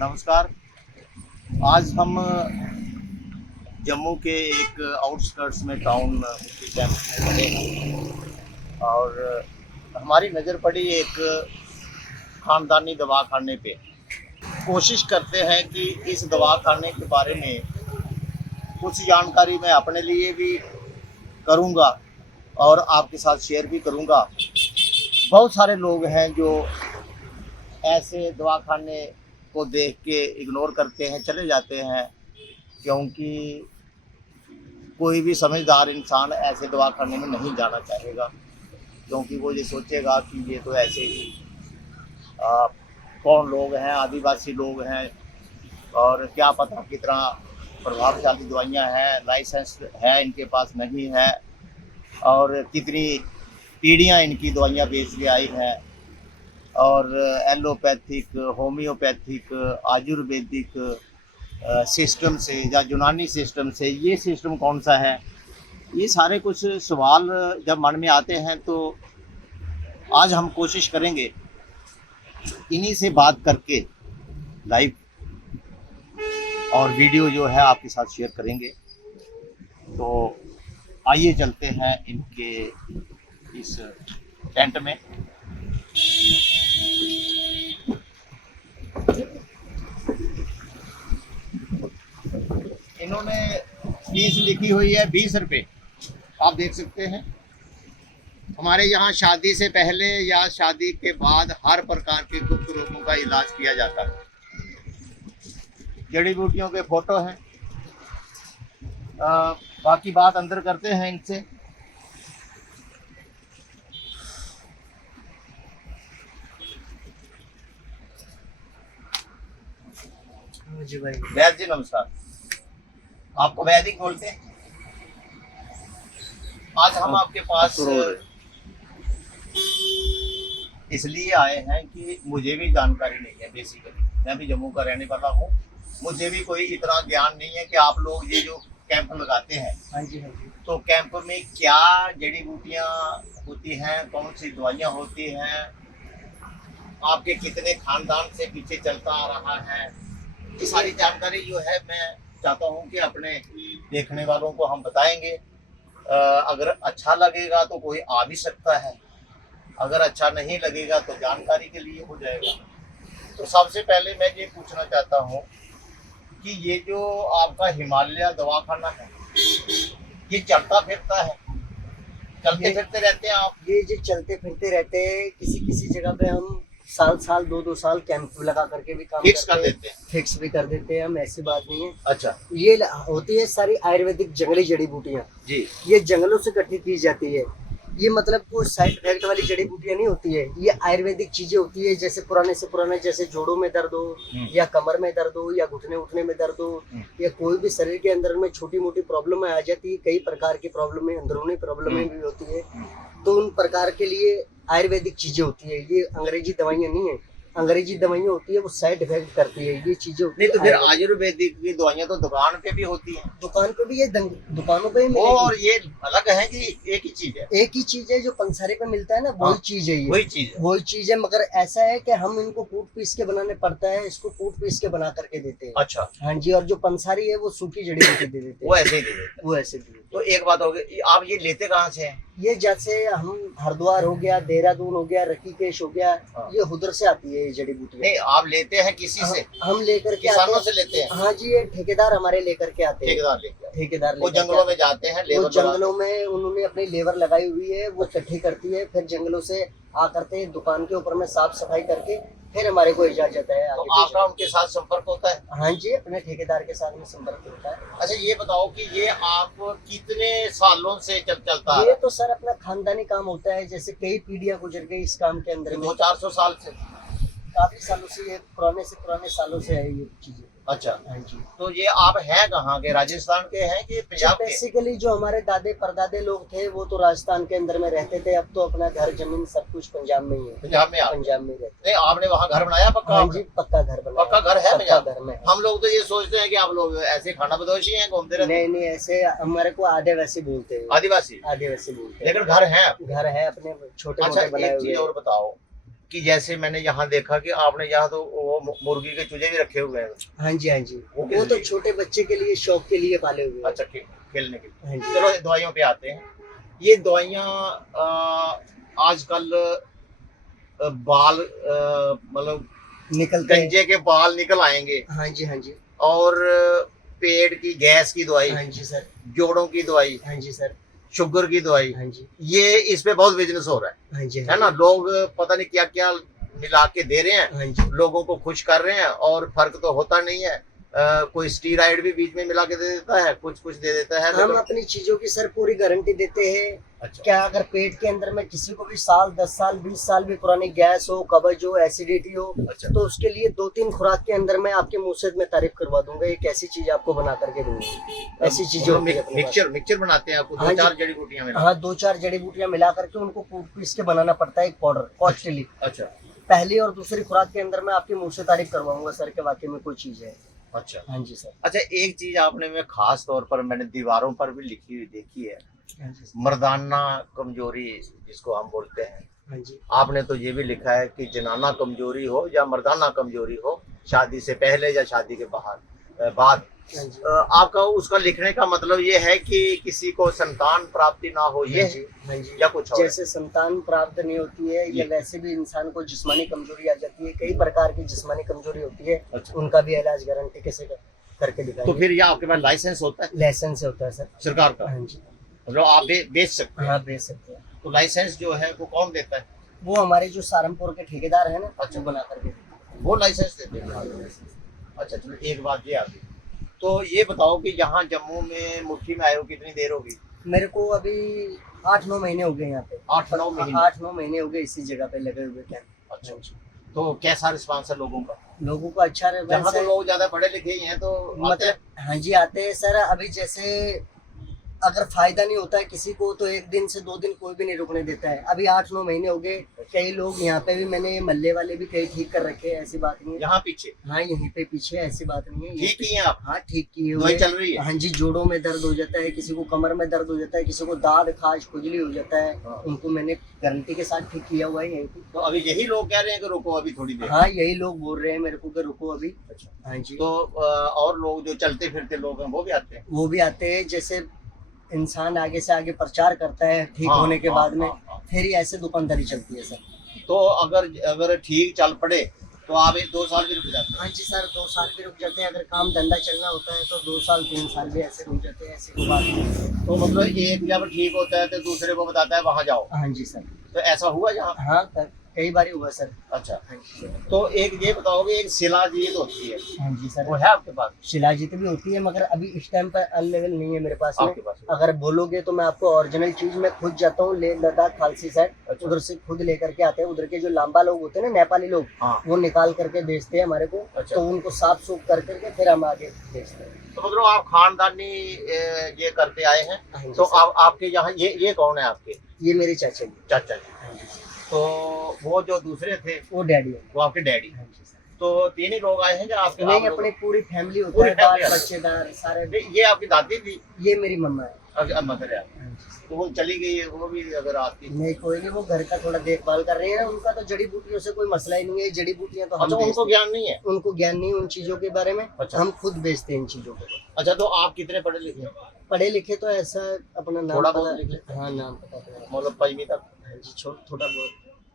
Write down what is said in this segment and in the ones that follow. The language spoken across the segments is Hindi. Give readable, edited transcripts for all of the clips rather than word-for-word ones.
नमस्कार। आज हम जम्मू के एक आउटस्कर्ट्स में टाउन कैंप में खड़े हैं और हमारी नज़र पड़ी एक ख़ानदानी दवाखाने पे। कोशिश करते हैं कि इस दवाखाने के बारे में कुछ जानकारी मैं अपने लिए भी करूँगा और आपके साथ शेयर भी करूँगा। बहुत सारे लोग हैं जो ऐसे दवाखाने को देख के इग्नोर करते हैं, चले जाते हैं, क्योंकि कोई भी समझदार इंसान ऐसे दवाखाने में नहीं जाना चाहेगा, क्योंकि वो ये सोचेगा कि ये तो ऐसे ही कौन लोग हैं, आदिवासी लोग हैं और क्या पता कितना प्रभावशाली दवाइयाँ हैं, लाइसेंस है इनके पास नहीं है और कितनी पीढ़ियाँ इनकी दवाइयाँ बेच के आई हैं और एलोपैथिक, होम्योपैथिक, आयुर्वेदिक सिस्टम से या यूनानी सिस्टम से ये सिस्टम कौन सा है। ये सारे कुछ सवाल जब मन में आते हैं तो आज हम कोशिश करेंगे इन्हीं से बात करके लाइव और वीडियो जो है आपके साथ शेयर करेंगे। तो आइए चलते हैं इनके इस टेंट में। इन्होंने फीस लिखी हुई है 20 रुपये, आप देख सकते हैं। हमारे यहाँ शादी से पहले या शादी के बाद हर प्रकार के गुप्त रोगों का इलाज किया जाता है। जड़ी बूटियों के फोटो हैं। बाकी बात अंदर करते हैं इनसे। जी भाई। वैद्य जी नमस्कार, आपको वैदिक बोलते हैं। आज हम आपके पास इसलिए आए हैं कि मुझे भी जानकारी नहीं है। बेसिकली मैं भी जम्मू का रहने वाला हूँ, मुझे भी कोई इतना ज्ञान नहीं है कि आप लोग ये जो कैंप लगाते हैं, हाँ जी हाँ जी, तो कैंप में क्या जड़ी बूटियाँ होती हैं, कौन सी दवाइयाँ होती हैं, आपके कितने खानदान से पीछे चलता आ रहा है, ये सारी जानकारी जो है मैं चाहता हूँ कि अपने देखने वालों को हम बताएंगे। अगर अच्छा लगेगा तो कोई आ भी सकता है, अगर अच्छा नहीं लगेगा तो जानकारी के लिए हो जाएगा। तो सबसे पहले मैं ये पूछना चाहता हूँ कि ये जो आपका हिमालय दवाखाना है, ये चलता फिरता है, चलते फिरते रहते हैं आप? ये जो चलते फिरते रहते हैं, किसी किसी जगह पे हम साल दो साल कैंप लगा करके भी काम फिक्स कर करते हैं, देते हैं? फिक्स भी कर देते हैं हम, ऐसी बात नहीं है। अच्छा ये होती है सारी आयुर्वेदिक जंगली जड़ी बूटियाँ, जी। ये जंगलों से इकट्ठी की जाती है। ये मतलब कोई साइड इफेक्ट वाली जड़ी बूटियाँ नहीं होती है, ये आयुर्वेदिक चीजें होती है। जैसे पुराने से पुराने, जैसे जोड़ों में दर्द हो या कमर में दर्द हो या घुटने उठने में दर्द हो या कोई भी शरीर के अंदर में छोटी मोटी प्रॉब्लम आ जाती है, कई प्रकार की प्रॉब्लम है, अंदरूनी प्रॉब्लम भी होती है, तो उन प्रकार के लिए आयुर्वेदिक चीजें होती है। ये अंग्रेजी दवाइयाँ नहीं है, अंग्रेजी दवाइयाँ होती है वो साइड इफेक्ट करती है, ये चीजें होती नहीं है। तो फिर आयुर्वेदिक की दवाइयाँ तो दुकान पे भी होती हैं। दुकान पे भी, ये दुकानों पे ही वो मिलेगी। और ये अलग है कि एक ही चीज है? एक ही चीज है, जो पंसारे पे मिलता है ना, वही चीज है ये, वही चीज है। वही चीज है। मगर ऐसा है कि हम इनको कूट पीस के बनाने पड़ता है, इसको कूट पीस के बना करके देते हैं। अच्छा हाँ जी, और जो पंसारी है वो सूखी जड़ी बूटी दे देते वो हैं, ऐसे ही दे देते हैं। वो ऐसे दे देते हैं। तो एक बात हो गई, आप ये लेते कहाँ से हैं? ये जैसे हम हरिद्वार हो गया, देहरादून हो गया, ऋषिकेश हो गया, ये उधर से आती है ये जड़ी बूटी। नहीं आप लेते हैं किसी से? हम लेकर के किसानों से लेते हैं? हाँ जी, ये ठेकेदार हमारे लेकर के आते हैं। ठेकेदार लेके आते हैं। ठेकेदार वो जंगलों में जाते हैं, वो लेबर जंगलों में उन्होंने अपनी लेबर लगाई हुई है, वो इकट्ठी करती है, फिर जंगलों से आ करते हैं, दुकान के ऊपर में साफ सफाई करके फिर हमारे को इजाजत है तो आगे आपका उनके साथ संपर्क होता है? हाँ जी, अपने ठेकेदार के साथ में संपर्क होता है। अच्छा ये बताओ कि ये आप कितने सालों से चलता ये है? तो सर अपना खानदानी काम होता है, जैसे कई पीढ़ियां गुजर गई इस काम के अंदर में, 200-400 साल से? काफी सालों से, ये पुराने सालों से है ये चीजें। अच्छा हाँ जी। तो ये आप हैं कहाँ के, राजस्थान के हैं कि पंजाब के? बेसिकली जो हमारे दादे परदादे लोग थे वो तो राजस्थान के अंदर में रहते थे, अब तो अपना घर जमीन सब कुछ पंजाब में ही है। पंजाब में? आप पंजाब में रहते। नहीं आपने वहाँ घर बनाया पक्का? हाँ जी, पक्का घर बना, पक्का घर है पंजाब? घर में। हम लोग तो ये सोचते हैं कि आप लोग ऐसे खाना बदोशी हैं, घूमते रहते हैं। नहीं, ऐसे हमारे को आदिवासी बोलते हैं। आदिवासी? आदिवासी बोलते हैं, लेकिन घर है? घर है अपने छोटे अच्छा मोटे बनाए एक हुए चीज और बताओ कि जैसे मैंने यहाँ देखा कि आपने यहाँ तो वो मुर्गी के चूजे भी रखे हुए हैं। हाँ जी, हाँ जी। वो वो तो छोटे बच्चे के लिए, शौक के लिए पाले हुए हैं। अच्छा, खेलने के लिए। हाँ जी। चलो दवाइयों पे आते हैं। ये दवाइयाँ आजकल बाल मतलब निकलते हैं। गंजे के बाल निकल आएंगे, हाँ जी, हाँ जी। और पेट की गैस की दवाई, हाँ जी सर। जोड़ों की दवाई, हाँ जी सर। शुगर की दवाई, हाँ जी। ये इस पे बहुत बिजनेस हो रहा हाँ जी, है ना। लोग पता नहीं क्या क्या मिला के दे रहे हैं, हाँ जी। लोगों को खुश कर रहे हैं, और फर्क तो होता नहीं है। कोई स्टीराइड भी बीच में मिला के दे देता है, कुछ कुछ दे देता है। हम अपनी चीजों की सर पूरी गारंटी देते हैं। अच्छा। क्या अगर पेट के अंदर में किसी को भी साल, 10 साल, 20 साल भी पुरानी गैस हो, कब्ज हो, एसिडिटी हो, अच्छा। तो उसके लिए 2-3 खुराक के अंदर मैं आपके मुंह से मैं तारीफ करवा दूंगा। एक ऐसी चीज आपको बना करके दूंगा। ऐसी चीजें होती है अपने पास। मिक्सचर बनाते हैं आपको, हाँ जी। 2-4 जड़ी बूटियां मिला। हाँ, 2-4 जड़ी बूटियां मिला करके उनको कूट पीस के बनाना पड़ता है एक पाउडर, कॉस्टली। अच्छा। पहली और दूसरी खुराक के अंदर मैं आपके मुंह से तारीफ करवाऊंगा सर के वाकई में कोई चीज है। अच्छा। हाँ जी सर। अच्छा, एक चीज आपने में खास तौर पर मैंने दीवारों पर भी लिखी हुई देखी है, हाँ जी सर। मर्दाना कमजोरी जिसको हम बोलते हैं। हाँ जी। आपने तो ये भी लिखा है कि जनाना कमजोरी हो या मर्दाना कमजोरी हो, शादी से पहले या शादी के बाद। हाँ जी। आपका उसका लिखने का मतलब ये है कि किसी को संतान प्राप्ति ना हो, ये हाँ जी, हाँ जी। या कुछ और? जैसे संतान प्राप्त नहीं होती है, या वैसे भी इंसान को जिस्मानी कमजोरी आ जाती है, कई प्रकार की जिस्मानी कमजोरी होती है। अच्छा। उनका भी इलाज गारंटी कैसे करके तो दिखाएंगे। फिर ये आपके पास लाइसेंस होता है लाइसेंस से होता है सर। सरकार का, हाँ जी। मतलब आप बेच सकते हैं? हाँ, बेच सकते हैं। तो लाइसेंस जो है वो कौन देता है? वो हमारे जो सहारनपुर के ठेकेदार है ना, अच्छा। वो बना करके। वो लाइसेंस देते हैं। अच्छा, चलो एक बात ये आ गई। तो ये बताओ कि यहाँ जम्मू में मुट्ठी में आए हो कितनी देर होगी? मेरे को अभी 8-9 महीने हो गए यहाँ पे। 8-9 महीने? 8-9 महीने हो गए इसी जगह पे लगे हुए कैंप। अच्छा। तो कैसा रिस्पॉन्स है लोगों का? लोगों का अच्छा जहाँ रिस्पॉन्स तो है। लोग ज्यादा पढ़े लिखे ही हैं तो आते हैं। मतलब हाँ जी, आते हैं सर। अभी जैसे अगर फायदा नहीं होता है किसी को, तो 1 दिन से 2 दिन कोई भी नहीं रुकने देता है। अभी 8-9 महीने हो गए। कई लोग यहाँ पे भी, मैंने मल्ले वाले भी कई ठीक कर रखे हैं, ऐसी बात नहीं है। यहाँ पीछे हाँ, यहीं पे पीछे, ऐसी बात नहीं है। ठीक ही हैं आप? हाँ, ठीक किए दवाई हुए। चल रही है? हाँ जी, जोड़ों में दर्द हो जाता है, किसी को कमर में दर्द हो जाता है, किसी को दाद, खाज, खुजली हो जाता है। हाँ। उनको मैंने गारंटी के साथ ठीक किया हुआ है यहीं पे। तो अभी यही लोग कह रहे हैं कि रुको अभी थोड़ी देर? हाँ, यही लोग बोल रहे हैं मेरे को कि रुको अभी। अच्छा। हाँ जी। तो और लोग जो चलते फिरते लोग हैं वो भी आते हैं? वो भी आते हैं। जैसे इंसान आगे से आगे प्रचार करता है ठीक हाँ, होने के हाँ, बाद में, हाँ। फिर ही ऐसे दुकानदारी चलती है सर। तो अगर ठीक चल पड़े तो आप 1-2 साल भी रुक जाते हैं? हाँ जी सर, 2 साल भी रुक जाते हैं। अगर काम धंधा चलना होता है तो 2 साल 3 साल भी ऐसे रुक जाते हैं, ऐसी कोई बात नहीं। तो मतलब एक जब ठीक होता है तो दूसरे को बताता है वहां जाओ? हाँ जी सर। तो ऐसा हुआ यहाँ? हाँ, कई बार हुआ सर। अच्छा। हाँ जी सर। तो एक ये बताओगे, एक शिलाजीत होती है, हाँ जी सर। वो है आपके पास? शिलाजीत भी होती है, मगर अभी इस टाइम पर अवेलेबल नहीं है मेरे पास में। आपके पास? अगर बोलोगे तो मैं आपको ओरिजिनल चीज, मैं खुद जाता हूँ लेह लद्दाख खालसी साइड, अच्छा। उधर से खुद लेकर के आते हैं। उधर के जो लांबा लोग होते हैं ना, नेपाली लोग, हाँ। वो निकाल करके बेचते हैं हमारे को। अच्छा। तो उनको साफ सूफ कर करके फिर हम आगे बेचते हैं। तो मतलब आप खानदानी ये करते आए हैं? हाँ जी तो सर। आपके यहाँ ये कौन है आपके? ये मेरे चाचा जी। चाचा जी। हाँ जी सर। तो वो जो दूसरे थे वो डैडी है। वो आपके डैडी? हाँ जी सर। तो 3 ही लोग आए हैं या आपके? नहीं, आप लोग? अपनी पूरी फैमिली होती पूरी है, बाल family है। बच्चेदार सारे। नहीं, ये आपकी दादी थी? ये मेरी मम्मा है। अब मदर है आपकी। हाँ जी सर। तो वो चली गई है, वो भी अगर आती? नहीं, कोई नहीं, वो घर का थोड़ा देखभाल कर रहे हैं। उनका तो जड़ी बूटियों से कोई मसला ही नहीं है। जड़ी बूटियां तो हम अच्छा, उनको बेचते हैं। ज्ञान नहीं है? उनको ज्ञान नहीं उन चीजों के बारे में। अच्छा। हम खुद बेचते हैं इन चीजों को। अच्छा, तो आप कितने पढ़े लिखे हैं? पढ़े लिखे तो ऐसा अपना नाम थोड़ा पता। बहुत लिख लेते हैं? हाँ, नाम पता है। मतलब 5वीं तक? हाँ जी, थोड़ा बहुत।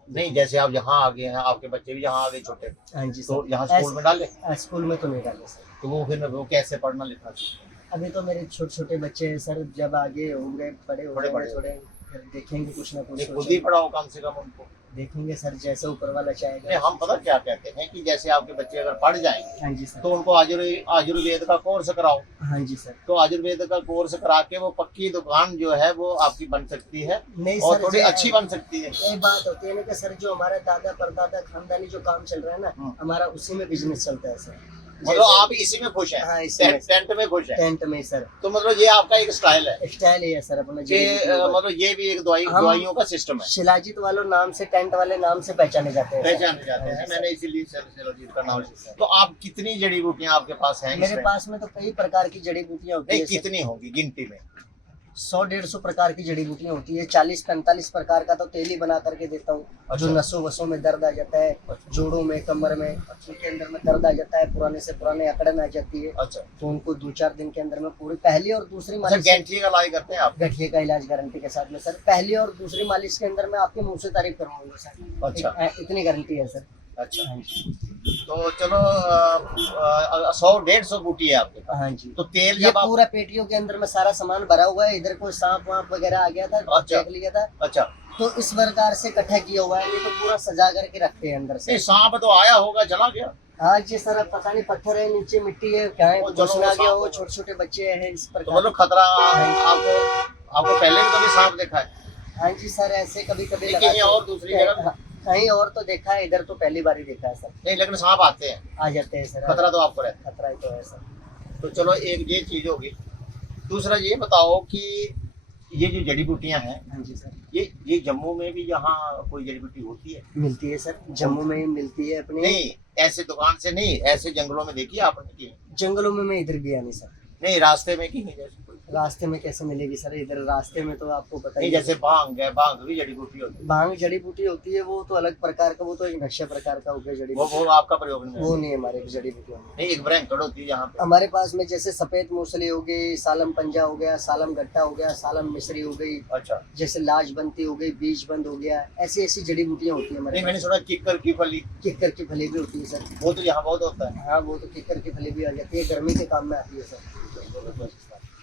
नहीं, जैसे आप यहाँ आ गए हैं, आपके बच्चे भी यहाँ आ गए छोटे, हाँ जी तो सर। यहाँ स्कूल में डाले? स्कूल में तो नहीं डाले सर। तो वो फिर वो कैसे पढ़ना लिखना सीखे? अभी तो मेरे छोटे छोटे बच्चे हैं सर। जब आगे होंगे, बड़े हो बड़े जाएंगे बड़े। थोड़े, फिर देखेंगे कुछ ना कुछ। नहीं, खुद ही पढ़ाओ कम से कम उनको। देखेंगे सर, जैसे ऊपर वाला नहीं, चाहेगा। हम पता क्या कहते हैं कि जैसे आपके बच्चे अगर पढ़ जाएंगे हाँ जी सर। तो उनको आयुर्वेद का कोर्स कराओ। हाँ जी सर। तो आयुर्वेद का कोर्स करा के वो पक्की दुकान जो है वो आपकी बन सकती है, नहीं और सर, थोड़ी जो- अच्छी बन सकती है। ये बात होती है ना कि सर, जो हमारा दादा परदादा खानदानी जो काम चल रहा है ना, हमारा उसी में बिजनेस चलता है सर। मतलब आप इसी में खुश हैं? हाँ, इसी में। टेंट में खुश हैं? टेंट में सर। तो मतलब ये आपका एक स्टाइल है स्टाइल ही है सर अपना। कि मतलब ये भी एक दवाइयों का सिस्टम है? शिलाजीत वालों नाम से, टेंट वाले नाम से पहचाने जाते हैं। पहचाने जाते हैं, मैंने इसीलिए शिलाजीत का नाम। तो आप कितनी जड़ी बूटियां आपके पास हैं? मेरे पास में तो कई प्रकार की जड़ी बूटियां होती नहीं, है सर। कितनी होंगी गिनती में? 100-150 प्रकार की जड़ी बूटियां होती है। 40-45 प्रकार का तो तेल ही बना करके देता हूँ। जो अच्छा। नसों वसों में दर्द आ जाता है, जोड़ों में, कमर में, उनके अंदर में दर्द आ जाता है, पुराने से पुराने अकड़न आ जाती है, अच्छा। तो उनको 2-4 दिन के अंदर में पूरी पहली और दूसरी अच्छा, मालिश, गैंठी का इलाज करते हैं आप? गठिए का इलाज गारंटी के साथ में सर। पहली और दूसरी मालिश के अंदर में आपके मुंह से तारीफ करवाऊंगा सर। अच्छा। इतनी गारंटी है सर। अच्छा, हाँ जी। तो चलो 100-150 बूटी है आपके पास। हाँ जी। तो तेल ये जब आप, पूरा पेटियों के अंदर में सारा सामान भरा हुआ है। इधर कोई सांप वाप वगैरह आ गया था, अच्छा। देख लिया था, अच्छा, तो इस प्रकार से इकट्ठा किया हुआ है। ये तो पूरा सजा करके रखते हैं अंदर नहीं से। सांप तो आया होगा, चला गया? हाँ जी सर, अब पता नहीं पत्थर है, नीचे मिट्टी है, क्या है, वो चलो, घुसना वो गया सांप हो, होगा। छोटे छोटे बच्चे हैं इस तो प्रकार। मतलब खतरा आपको पहले भी कभी सांप देखा है? हाँ जी सर, ऐसे कभी कभी लेकिन ये और दूसरी जगह भी? कहीं और तो देखा है, इधर तो पहली बार ही देखा है सर। नहीं, लेकिन सांप आते हैं, आ जाते हैं सर। खतरा तो आपको रहता खतरा ही तो है सर। है। तो चलो एक ये चीज होगी। दूसरा ये बताओ कि ये जो जड़ी बूटियां हैं, हाँ जी सर। ये जम्मू में भी यहाँ कोई जड़ी बूटी होती है? मिलती है सर, जम्मू में ही मिलती है अपने। नहीं, ऐसे दुकान से नहीं, ऐसे जंगलों में देखी आपने की? जंगलों में मैं इधर गया नहीं सर। नहीं, रास्ते में की नहीं? जैसे कोई रास्ते में कैसे मिलेगी सर? इधर रास्ते में तो आपको पता ही नहीं, है। जैसे भांग है, भांग भी जड़ी बूटी होती है। भांग जड़ी बूटी होती है, वो तो अलग प्रकार का, वो तो एक नक्शा प्रकार का हो गया जड़ी बूटी। वो आपका प्रयोग नहीं है? वो नहीं है हमारे जड़ी बूटियों में। नहीं, एक ब्रैंकड़ होती है यहाँ पे। हमारे पास में जैसे सफेद मूसली हो गई, सालम पंजा हो गया, सालम गट्टा हो गया, सालम मिश्री हो गई, अच्छा। जैसे लाजबंती हो गई, बीज बंद हो गया, ऐसी ऐसी जड़ी बूटियां होती है हमारे नहीं, मैंने पास। सुना किक्कर की फली, किक्कर की फली भी होती है सर। वो तो यहाँ बहुत होता है। हाँ, वो तो किक्कर की फली भी आ जाती है, गर्मी के काम में आती है सर।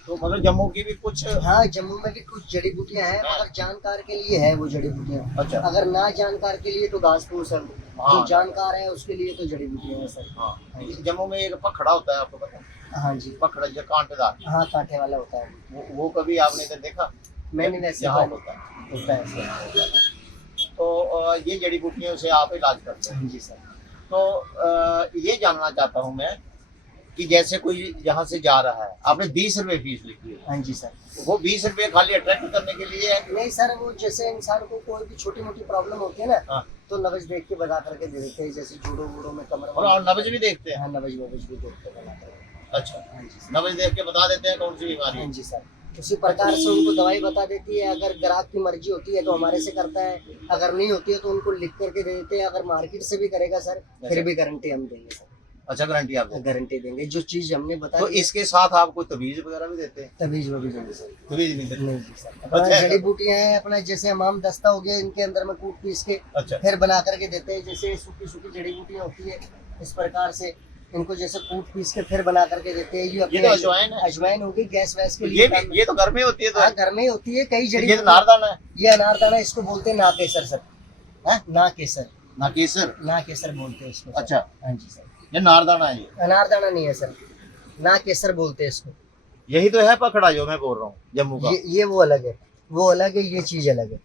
तो मतलब जम्मू की भी कुछ? हाँ, जम्मू में भी कुछ जड़ी बूटियां हैं, अगर जानकार के लिए है वो जड़ी बूटियां। अच्छा। अगर ना जानकार के लिए तो घास फूस है। हाँ। जो जानकार है उसके लिए तो जड़ी बूटियां हैं सर। हाँ, जम्मू में एक पखड़ा होता है, आपको पता है? हाँ जी। पखड़ा जो कांटेदार, हाँ, कांटे वाला होता है। वो कभी आपने इधर देखा? मैंने वैसे यहाँ तो- होता है। होता है सर। तो ये जड़ी बूटियों से आप इलाज करते हैं? हाँ जी सर। तो ये जानना चाहता हूँ मैं कि जैसे कोई यहाँ से जा रहा है, आपने 20 रुपए फीस लिखी है, हाँ जी सर। वो 20 रुपए खाली अट्रैक्ट करने के लिए है? नहीं सर, वो जैसे इंसान को कोई भी छोटी मोटी प्रॉब्लम होती है ना, हाँ। तो नब्ज देख के बता करके दे देते हैं, जैसे जोड़ों वोड़ों में, कमर और नब्ज भी देखते हैं? हाँ, नब्ज वब्ज भी देख के बता करके। अच्छा, हाँ जी सर। नब्ज देख के बता देते हैं कौन सी बीमारी हाँ है? जी सर। उसी प्रकार से उनको दवाई बता देती है। अगर ग्राहक की मर्जी होती है तो हमारे से करता है, अगर नहीं होती है तो उनको लिख करके दे देते हैं। अगर मार्केट से भी करेगा सर, फिर भी गारंटी हम देंगे सर। अच्छा, गारंटी आप देते हैं? गारंटी देंगे, जो चीज हमने तो बताई। इसके साथ आप कोई तबीज वगैरह भी देते हैं? तबीज वबीज देंगे सर। तबीज नहीं देते? नहीं जी सर। अपना जड़ी बूटियां हैं, अपना जैसे हमाम दस्ता हो गया, इनके अंदर में कूट पीस के अच्छा। फिर बना करके देते हैं। जैसे सूखी सूखी जड़ी बूटियां होती है, इस प्रकार से इनको जैसे कूट पीस के फिर बना करके देते हैं। ये तो अजवाइन है? अजवाइन होगी, गैस वैस के ये लिए भी, ये तो घर में होती है? तो हाँ, घर में ही होती है। कई जड़ी ये तो नारदाना है? ये अनारदाना, इसको बोलते हैं ना केसर सर। हैं? ना केसर, ना केसर? ना केसर बोलते हैं इसको सर। अच्छा। हाँ जी सर। ये नारदाना है? ये अनारदाना नहीं है सर, ना केसर बोलते हैं इसको। यही तो है पखड़ा जो मैं बोल रहा हूँ जम्मू का? ये वो अलग है, वो अलग है, ये चीज अलग है।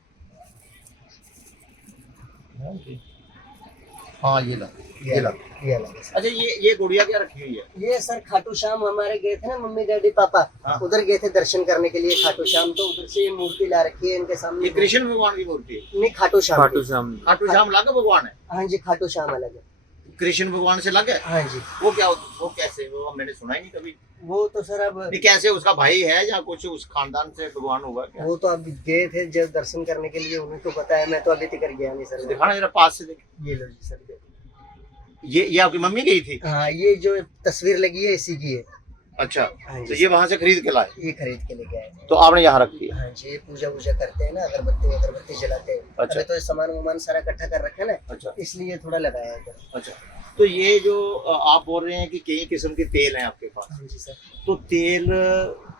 हाँ, ये ला, ये ला। ये अलग है सर। अच्छा, ये गुड़िया क्या रखी हुई है? ये सर खाटू श्याम हमारे गए थे ना, मम्मी डैडी पापा, हाँ। उधर गए थे दर्शन करने के लिए खाटू श्याम, तो उधर से ये मूर्ति ला रखी है इनके ये सामने। कृष्ण भगवान की मूर्ति है? नहीं, खाटू श्याम। खाटू श्याम। खाटू श्याम अलग भगवान है? हाँ जी, खाटू श्याम अलग है। कृष्ण भगवान से अलग है? हाँ जी। वो क्या, वो कैसे? वो मैंने सुना ही नहीं कभी। वो तो सर अब ये कैसे, उसका भाई है या कुछ उस खानदान से भगवान होगा क्या? वो तो अब गए थे जब दर्शन करने के लिए, उन्हें तो पता है, मैं तो अभी तक गया नहीं सर। दिखाना जरा पास से देख। ये लो जी सर, देखो। ये आपकी मम्मी गई थी? हाँ, ये जो तस्वीर लगी है इसी की है। अच्छा, हाँ तो जी। ये वहां से खरीद के लाए? ये खरीद के लेके आए थे। तो आपने यहाँ रख दिया? हाँ जी, ये पूजा वूजा करते हैं ना, अगरबत्ती जलाते हैं। अच्छा। अभी तो ये सामान वामान सारा इकट्ठा कर रखा है ना, अच्छा। इसलिए थोड़ा लगाया है इधर। अच्छा, तो ये जो आप बोल रहे हैं कि कई किस्म के तेल हैं आपके पास, हाँ जी सर। तो तेल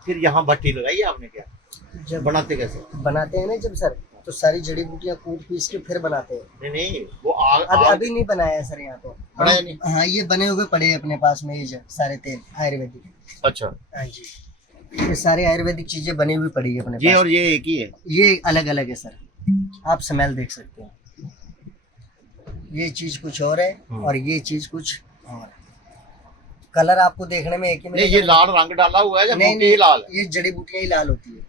फिर यहाँ भट्टी लगाई है आपने क्या? जब बनाते कैसे? बनाते हैं ना जब सर, तो सारी जड़ी बूटियां कूट पीस के फिर बनाते हैं। नहीं नहीं, वो आग अभी नहीं बनाया है सर यहाँ पे। बनाया नहीं? हाँ, ये बने हुए पड़े हैं अपने पास में, ये जो सारे तेल आयुर्वेदिक। अच्छा, हाँ जी, ये सारे आयुर्वेदिक चीजें बनी हुई पड़ी है अपने ये पास। और ये एक ही है? ये अलग अलग है सर, आप स्मेल देख सकते हैं। ये चीज कुछ और है और ये चीज कुछ और है। कलर आपको देखने में एक ही नहीं, ये लाल रंग डाला हुआ है या नहीं, बूटी ही लाल है? ये जड़ी बूटियां ही लाल होती है।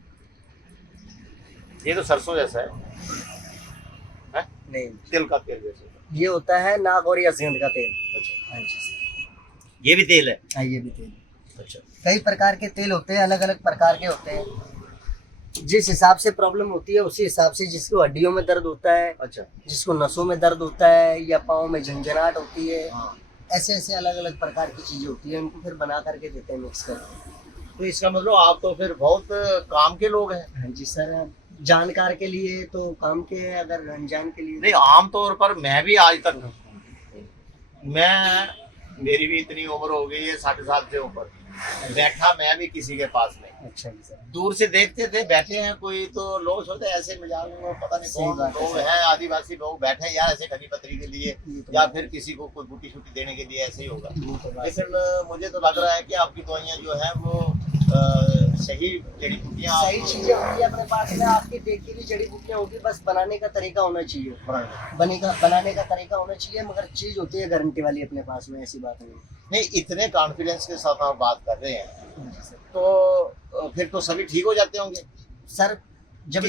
ये तो सरसों जैसा है, हैं? नहीं, तिल का तेल जैसा। ये होता है नाग और अजगंध का तेल। अच्छा, हाँ जी सर। ये भी तेल है? हाँ, ये भी तेल। अच्छा। कई प्रकार के तेल होते हैं, अलग अलग प्रकार के होते हैं। जिस हिसाब से प्रॉब्लम होती है उसी हिसाब से, जिसको हड्डियों में दर्द होता है, अच्छा। जिसको नसों में दर्द होता है, या पाँव में झंझनाहट होती है, हाँ। ऐसे ऐसे अलग अलग प्रकार की चीजें होती है, उनको फिर बना करके देते हैं मिक्स करके। तो इसका मतलब आप तो फिर बहुत काम के लोग हैं। हाँ जी सर, अब जानकार के लिए तो काम के है, अगर अनजान के लिए नहीं, आमतौर पर मैं भी आज तक, मेरी भी इतनी उम्र हो गई है 60 साल से ऊपर, बैठा मैं भी किसी के पास नहीं। अच्छा जी सर। दूर से देखते थे बैठे हैं कोई, तो लोग सोचते ऐसे मजाक में, पता नहीं सही कौन बात है लोग सर। हैं, आदिवासी लोग बैठे हैं यार ऐसे ठगी पत्री के लिए, ये तो या बात- फिर किसी को कोई बूटी शूटी देने के लिए, ऐसे ही होगा। ये तो बात लेकिन मुझे तो लग रहा है कि आपकी दवाइयाँ जो है वो सही जड़ी बूटियाँ सही चीजें होती है अपने पास में, आपकी देखी हुई जड़ी बूटियां होगी, बस बनाने का तरीका होना चाहिए, बनाने का तरीका होना चाहिए, मगर चीज होती है गारंटी वाली अपने पास में, ऐसी बात नहीं। नहीं, इतने कॉन्फिडेंस के साथ आप बात कर रहे हैं तो फिर तो सभी ठीक हो जाते होंगे सर, जब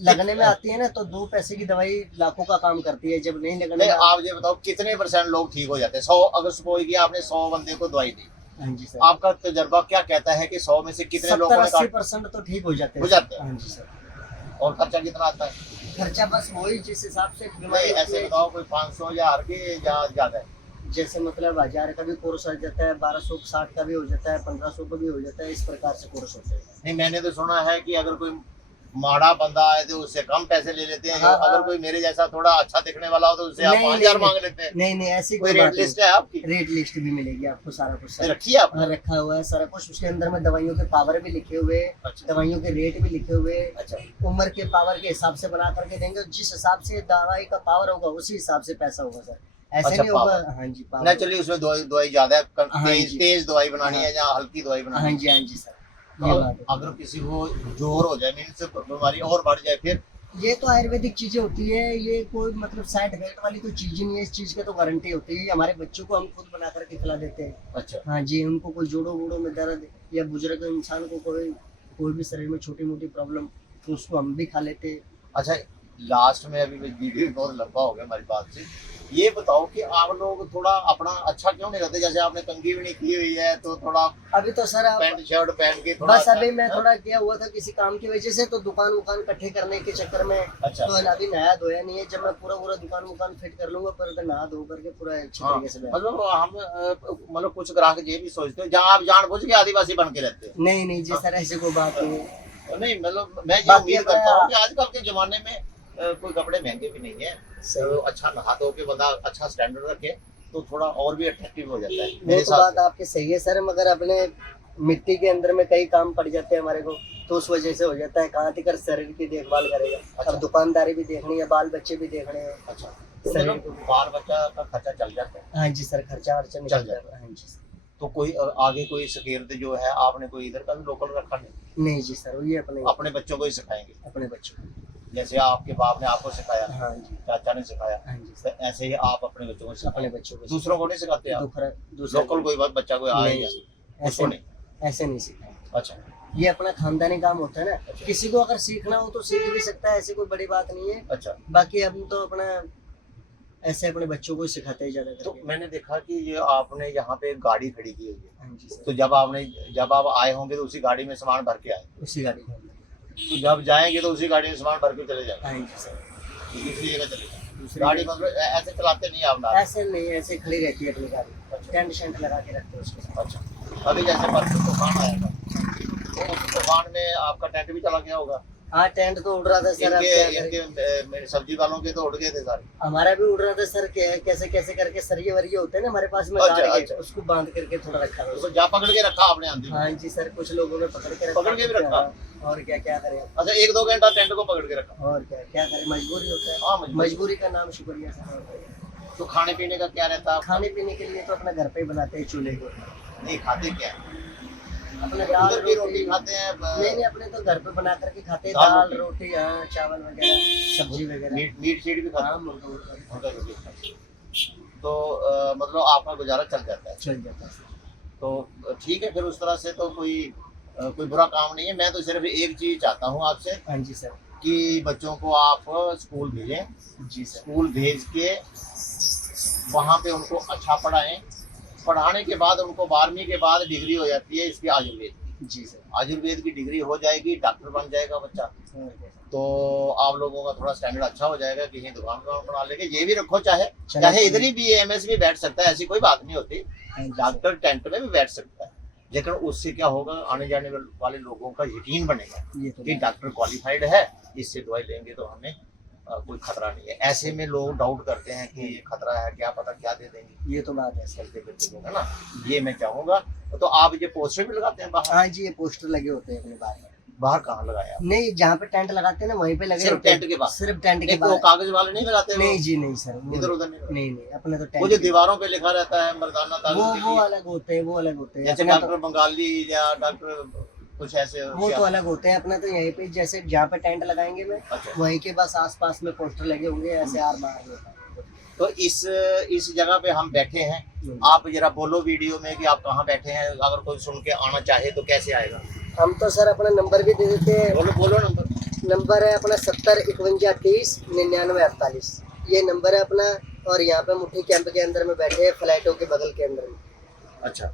लगने में आती है ना तो 2 पैसे की दवाई लाखों का काम करती है, जब नहीं लगने नहीं, में आप ये बताओ कितने % लोग ठीक हो जाते हैं? 100 अगर सपोज किया आपने 100 बंदे को दवाई दी, हाँ जी सर, आपका तजर्बा क्या कहता है कि 100 में से कितने लोगों ने 70-80% तो ठीक हो जाते हैं। हो जाते हैं? हाँ जी सर। और खर्चा कितना आता है? खर्चा बस वही जिस हिसाब से नहीं, बीमारी होती ऐसे है, बताओ कोई 500 या हर के या ज्यादा है? जैसे मतलब 1000 का भी कोर्स आ जाता है, 1260 का भी हो जाता है, 1500 का भी हो जाता है, इस प्रकार से कोर्स होते हैं। नहीं, मैंने तो सुना है कि अगर कोई माड़ा बंदा है तो उससे कम पैसे ले लेते हैं, हाँ, अगर हाँ। कोई मेरे जैसा थोड़ा अच्छा दिखने वाला हो तो उससे आप नहीं, 5000 नहीं, मांग लेते हैं। नहीं नहीं, ऐसी कोई कोई रेट बात लिस्ट नहीं। है आपकी? रेट लिस्ट भी मिलेगी आपको, सारा कुछ सर रखी है आपने? रखा हुआ है सारा कुछ, उसके अंदर में दवाइयों के पावर भी लिखे हुए, अच्छा। दवाइयों के रेट भी लिखे हुए, अच्छा। उम्र के पावर के हिसाब से बना करके देंगे, जिस हिसाब से दवाई का पावर होगा उसी हिसाब से पैसा होगा सर, ऐसे अच्छा, नहीं होगा। पावर। हाँ जी, ना पावर। चलिए, उसमें दवाई ज्यादा है, हाँ तेज जी। तेज दवाई बनानी है हाँ। या हल्की दवाई बनानी हाँ है? जी, हाँ जी सर, तो ये बात है। अगर किसी को जोर हो जाए, मीन्स बीमारी और बढ़ जाए, फिर? ये तो आयुर्वेदिक चीजें होती है, ये कोई मतलब साइड इफेक्ट वाली कोई चीज ही नहीं है, इस चीज की तो गारंटी होती है। ये हमारे बच्चों को हम खुद बना करके खिला देते हैं। अच्छा। हाँ जी, उनको कोई जोड़ों वोड़ों में दर्द, या बुजुर्ग इंसान को कोई भी शरीर में छोटी मोटी प्रॉब्लम, तो उसको हम भी खा लेते हैं। अच्छा, लास्ट में अभी वीडियो बहुत लंबा हो गया हमारी बात से, ये बताओ कि आप लोग थोड़ा अपना अच्छा क्यों नहीं करते? जैसे आपने कंघी भी नहीं की हुई है तो थोड़ा अभी तो सर पैंट शर्ट पहन के थोड़ा बस अच्छा, अभी मैं हाँ? थोड़ा गया हुआ था किसी काम की वजह से, तो दुकान वुकान इकट्ठे करने के चक्कर में, अच्छा। तो अभी नया धोया नहीं है। जब मैं पूरा दुकान वुकान फिट कर लूंगा, पर नहा धो करके पूरा अच्छी हाँ, तरीके से बैठ- मतलब हम मतलब कुछ ग्राहक ये भी सोचते हैं जहाँ आप जानबूझ के आदिवासी बन के रहते हैं। नहीं नहीं जी सर, ऐसी कोई बात नहीं है। नहीं, मतलब मैं ये बाकी उम्मीद अपना- करता हूँ कि आजकल के जमाने में कोई कपड़े महंगे भी नहीं है, सही। तो अच्छा नहा धो के बंदा अच्छा स्टैंडर्ड रखे तो थोड़ा और भी अट्रैक्टिव हो जाता है वो मेरे तो साथ। बात आपकी सही है सर, मगर अपने मिट्टी के अंदर में कई काम पड़ जाते हैं हमारे को, तो उस वजह से हो जाता है। कहाँ तक शरीर की देखभाल करेगा, अच्छा। अब दुकानदारी भी देखनी है, बाल बच्चे भी देखने हैं। अच्छा, तो शरीर मतलब बाल बच्चा का खर्चा चल जाता है। हाँ जी सर, खर्चा वर्चा चल निकल जाता जाता है। हाँ जी सर। तो कोई आगे कोई सिक्योरिटी जो है आपने कोई इधर का भी लोकल रखा नहीं? नहीं जी सर, ये अपने बच्चों को ही सिखाएंगे, अपने बच्चों को। जैसे आपके बाप ने आपको सिखाया, हाँ जी, चाचा ने सिखाया, हाँ जी तो सर, ऐसे ही आप अपने बच्चों को अपने सिखाएंगे। बच्चों को दूसरों को नहीं सिखाते आप? दूसरा लोकल कोई बच्चा कोई आए नहीं या जी, उसको नहीं? ऐसे नहीं सीखा। अच्छा। ये अपना खानदानी काम होता है ना, अच्छा। किसी को अगर सीखना हो तो सीख भी सकता है, ऐसी कोई बड़ी बात नहीं है। अच्छा, बाकी हम तो अपना ऐसे अपने बच्चों को ही सिखाते हैं ज्यादा तो करके। मैंने देखा कि ये आपने यहाँ पे एक गाड़ी खड़ी की हुई है, हाँ जी सर, तो जब आप आए होंगे तो उसी गाड़ी में सामान भर के आए, उसी गाड़ी में। तो जब जाएंगे तो उसी गाड़ी में सामान भर के चले जाएंगे, हाँ जी सर, दूसरी जगह चले जाएंगे। दूसरी गाड़ी जगह- मतलब ऐसे चलाते नहीं आप ना? ऐसे नहीं, ऐसे खड़ी रहती है अपनी गाड़ी, अच्छा। टेंट शेंट लगा के रखते हैं उसके साथ। अच्छा, अभी जैसे परसों तूफान आया था तो उस तूफान में आपका टेंट भी चला गया होगा? हाँ, टेंट तो उड़ रहा था सर, अब इनके क्या करें? इनके मेरे सब्जी वालों के तो उड़ गए थे सारे। हमारा भी उड़ रहा था सर, कैसे कैसे करके सरिये वरिये होते हैं ना हमारे पास में, अच्छा, गाड़ के, अच्छा। उसको बांध करके थोड़ा रखा था। तो जा पकड़ के रखा आपने आंधी में? हाँ जी सर, कुछ लोगों ने पकड़ के रखा। पकड़ के भी रखा? और क्या क्या करें, अच्छा, 1-2 घंटा टेंट को पकड़ के रखा? और क्या क्या करें, मजबूरी होता है। हाँ, मजबूरी का नाम शुक्रिया सर। तो खाने पीने का क्या रहता है? खाने पीने के लिए तो अपना घर पे ही बनाते हैं चूल्हे को, नहीं, खाते क्या है? अपने दाल उधर भी रोटी खाते हैं? नहीं, अपने तो घर पे बना करके खाते हैं, दाल दाल रोटी, हाँ, चावल वगैरह, सब्जी वगैरह। मीट शीट भी खाते हाँ, हैं? मुर्गा वुर्गा मुर्गा रोटी खाते हैं। तो मतलब आपका गुजारा चल जाता है? चल जाता है सर। तो ठीक है, फिर उस तरह से तो कोई बुरा काम नहीं है। मैं तो सिर्फ एक चीज चाहता हूँ आपसे हाँ जी सर। कि बच्चों को आप स्कूल भेजें, जी सर। स्कूल भेज के वहाँ पे उनको अच्छा पढ़ाएं। पढ़ाने के बाद उनको 12वीं के बाद डिग्री हो जाती है इसकी आयुर्वेद की, जी सर। आयुर्वेद की डिग्री हो जाएगी, डॉक्टर बन जाएगा बच्चा, और क्या सर? तो आप लोगों का थोड़ा स्टैंडर्ड अच्छा हो जाएगा। कहीं दुकान बना लेंगे, ये भी रखो, चाहे चलो, चाहे इधर ही BAMS भी बैठ सकता है, ऐसी कोई बात नहीं होती। हाँ जी सर। डॉक्टर टेंट में भी बैठ सकता है, लेकिन उससे क्या होगा, आने जाने वाले लोगों का यकीन बनेगा ये तो कि बात डॉक्टर क्वालिफाइड है, इससे दवाई लेंगे तो हमें कोई खतरा नहीं है। ऐसे में लोग डाउट करते हैं कि ये खतरा है, क्या पता क्या दे देंगे, है, ये तो बात है सर। चलते फिरते लोग, है ना। ये मैं चाहूंगा। तो आप ये पोस्टर भी लगाते हैं बाहर? हाँ जी, ये पोस्टर लगे होते हैं अपने बाहर। बाहर कहाँ लगाया? नहीं, जहाँ पे टेंट लगाते हैं ना वहीं पे लगे सिर्फ होते हैं। टेंट के पास? सिर्फ टेंट के एक वो बाहर। कागज वाले नहीं लगाते? नहीं जी नहीं सर, वो इधर उधर नहीं लगाते? नहीं नहीं, अपने तो वो टेंट जो के- दीवारों पे लिखा रहता है मर्दाना वो ताकत, अलग होते हैं, वो अलग होते हैं। जैसे अपना डॉक्टर बंगाली या डॉक्टर कुछ ऐसे, वो तो अलग होते हैं। अपना तो यहीं पे जैसे जहाँ पे टेंट लगाएंगे मैं, अच्छा। वहीं के बस आसपास में पोस्टर लगे होंगे, ऐसे आर बाहर में। तो इस जगह पे हम बैठे हैं, आप जरा बोलो वीडियो में कि आप कहाँ बैठे हैं, अगर कोई सुन के आना चाहे तो कैसे आएगा? हम तो सर अपना नंबर भी दे देते हैं। बोलो बोलो नंबर। नंबर है अपना 70 51 30 99 48, ये नंबर है अपना। और यहाँ पे मुट्ठी कैंप के अंदर में बैठे हैं, फ्लैटों के बगल के अंदर में। अच्छा,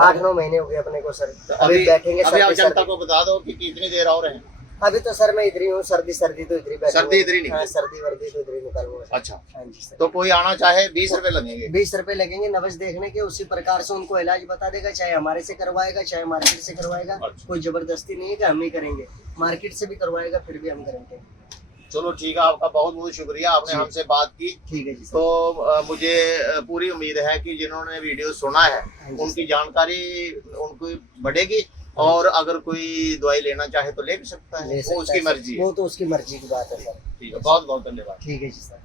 8-9 महीने हो गए अपने को सर। तो अभी बैठेंगे अभी आप सर्दी जनता सर्दी। को बता दो कि कितनी देर और है। अभी तो सर मैं इधर ही हूँ, सर्दी सर्दी तो इधर ही बैठा सर्दी हूँ। इधर ही निकली? हाँ, सर्दी वर्दी तो इधर ही निकालूंगा सर। अच्छा, हाँ जी सर। तो कोई आना चाहे 20 रुपए लगेंगे? 20 रुपए लगेंगे नब्ज देखने के, उसी प्रकार से उनको इलाज बता देगा, चाहे हमारे से करवाएगा चाहे मार्केट से करवाएगा। अच्छा। कोई जबरदस्ती नहीं है कि हम ही करेंगे, मार्केट से भी करवाएगा फिर भी हम करेंगे। चलो ठीक है, आपका बहुत बहुत शुक्रिया, आपने जी। हमसे बात की। ठीक है जी सर। तो मुझे पूरी उम्मीद है कि जिन्होंने वीडियो सुना है हाँ जी उनकी जानकारी उनको बढ़ेगी, और अगर कोई दवाई लेना चाहे तो ले भी सकता है, ले वो सकता उसकी है सर। मर्जी है। वो तो उसकी मर्जी की बात है सर। ठीक है, बहुत बहुत धन्यवाद। ठीक है जी सर।